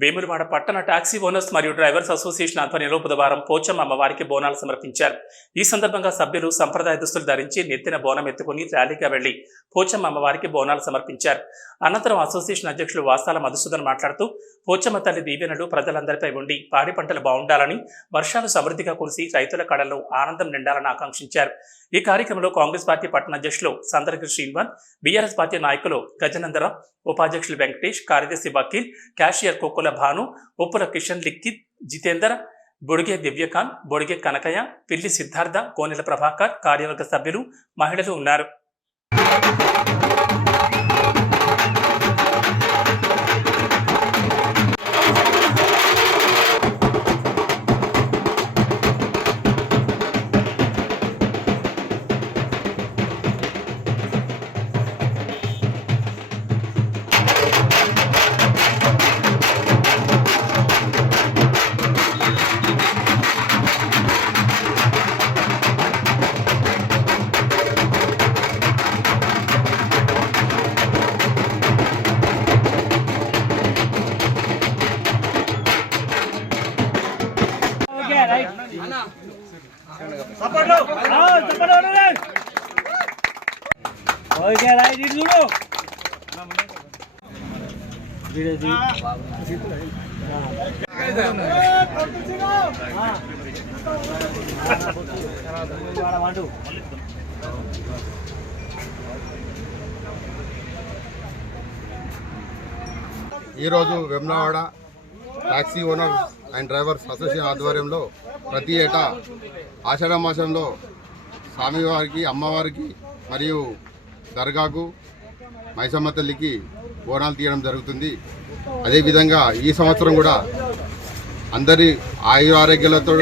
వేములవాడ పట్టణ taxi owners మరియు drivers association ఆధ్వర్యంలో బుధవారం పోచమ్మ అమ్మవారికి బోనాలు సమర్పించారు. ఈ సందర్భంగా సభ్యులు సంప్రదాయ దుస్తులు ధరించి నెత్తిన బోనం ఎత్తుకుని ర్యాలీగా వెళ్ళి పోచమ్మ అమ్మవారికి బోనాలు సమర్పించారు. అనంతరం అసోసియేషన్ అధ్యక్షులు వాసాల మధుసూదన్ మాట్లాడుతూ పోచమ్మ తల్లి దీవెనలు ప్రజలందరిపై ఉండి పాడి పంటలు బాగుండాలని వర్షాలు సమృద్ధిగా కురిసి రైతుల కళల్లో ఆనందం నిండాలని ఆకాంక్షించారు. ఈ కార్యక్రమంలో కాంగ్రెస్ పార్టీ పట్టణ అధ్యక్షులు సందరగి శ్రీనివాన్ బీఆర్ఎస్ పార్టీ నాయకులు గజనందరావు ఉపాధ్యక్షులు వెంకటేష్ కార్యదర్శి వకీల్ క్యాషియర్ కొక్కుల భాను ఉప్పుల కిషన్ లిక్కిత్ జితేందర్ బొడిగే దివ్యకాంత్ బొడిగే కనకయ్య పిల్లి సిద్ధార్థ కోనెల ప్రభాకర్ కార్యవర్గ సభ్యులు మహిళలు ఉన్నారు. ఓకే రైట్ ఇటు చూడు అంటూ ఈరోజు Vemulawada taxi owner and drivers association ఆధ్వర్యంలో ప్రతి ఏటా ఆషాఢ మాసంలో స్వామివారికి అమ్మవారికి మరియు దర్గాకు మైసమ్మ తల్లికి బోనాలు తీయడం జరుగుతుంది. అదేవిధంగా ఈ సంవత్సరం కూడా అందరి ఆయుర ఆరోగ్యాలతో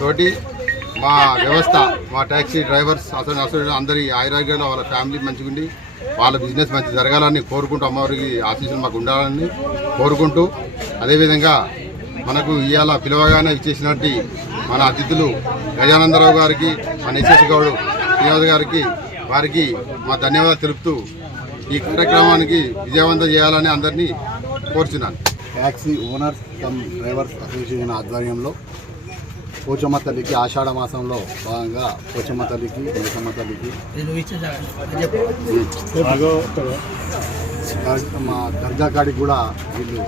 తోటి మా వ్యవస్థ మా ట్యాక్సీ డ్రైవర్స్ అసలు అసలు అందరి ఆయురాగ్యాలు వాళ్ళ ఫ్యామిలీ మంచిగుండి వాళ్ళ బిజినెస్ మంచి జరగాలని కోరుకుంటూ అమ్మవారికి ఆశీస్సులు మాకు ఉండాలని కోరుకుంటూ అదేవిధంగా మనకు ఇవాళ పిలవగానే ఇచ్చేసినట్టు మన అతిథులు గజానందరావు గారికి మన ఎస్ఎస్ గౌడ్ శ్రీనివాస్ గారికి వారికి మా ధన్యవాదాలు తెలుపుతూ ఈ కార్యక్రమానికి విజయవంతం చేయాలని అందరినీ కోరుచున్నాను. Taxi owners cum drivers association ఆధ్వర్యంలో పోచమ్మ తల్లికి ఆషాఢ మాసంలో భాగంగా పోచమ్మ తల్లికి మేసమ్మ తల్లికి. మా దర్గా కాడికి కూడా వీళ్ళు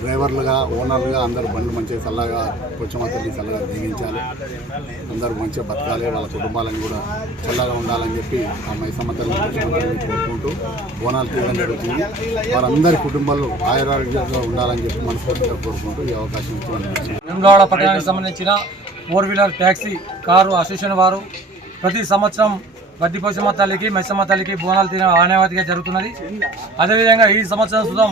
డ్రైవర్లుగా ఓనర్లుగా అందరూ బండ్లు మంచిగా చల్లగా కొంచెం తల్లి చల్లగా దీవించాలి. అందరూ మంచిగా బతకాలి వాళ్ళ కుటుంబాలను కూడా చల్లగా ఉండాలని చెప్పి ఆ మైసమ్మ తల్లి కోరుకుంటూ బోనాలు తీయడం జరుగుతుంది. వారందరి కుటుంబాలు ఆయురారోగ్యంగా ఉండాలని చెప్పి మనస్ఫూర్తిగా కోరుకుంటూ ఈ అవకాశం ఇచ్చిన పట్టణానికి సంబంధించిన four wheeler taxi car association వారు ప్రతి సంవత్సరం బద్దిపోసమ్మ తల్లికి మెస్సమ్మ తల్లికి బోనాలు తిన ఆనవాతిగా జరుగుతున్నది. అదేవిధంగా ఈ సంవత్సరం సుతం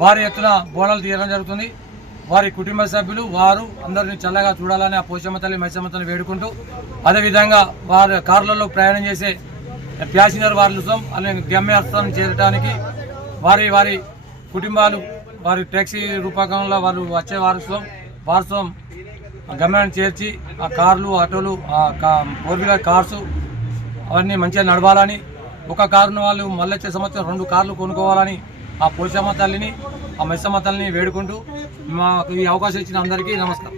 భారీ ఎత్తున బోనాలు తీయడం జరుగుతుంది. వారి కుటుంబ సభ్యులు వారు అందరిని చల్లగా చూడాలని ఆ పోషమ్మ తల్లి మైసమ్మ తల్లి వేడుకుంటూ అదేవిధంగా వారి కార్లలో ప్రయాణం చేసే ప్యాసింజర్ వారి కోసం అలాగే గమ్యస్థానం చేరడానికి వారి వారి కుటుంబాలు వారి ట్యాక్సీ రూపకంలో వారు వచ్చే వారసం వారసం గమ్యాన్ని చేర్చి ఆ కార్లు ఆటోలు ఆ ఫోర్ వీలర్ కార్సు అవన్నీ మంచిగా నడవాలని ఒక కారును వాళ్ళు మళ్ళీ వచ్చే సంవత్సరం రెండు కార్లు కొనుక్కోవాలని ఆ పోషమ్మ తల్లిని ఆ మెస్సమ్మ తల్లిని వేడుకుంటూ మాకు ఈ అవకాశం ఇచ్చిన అందరికీ నమస్కారం.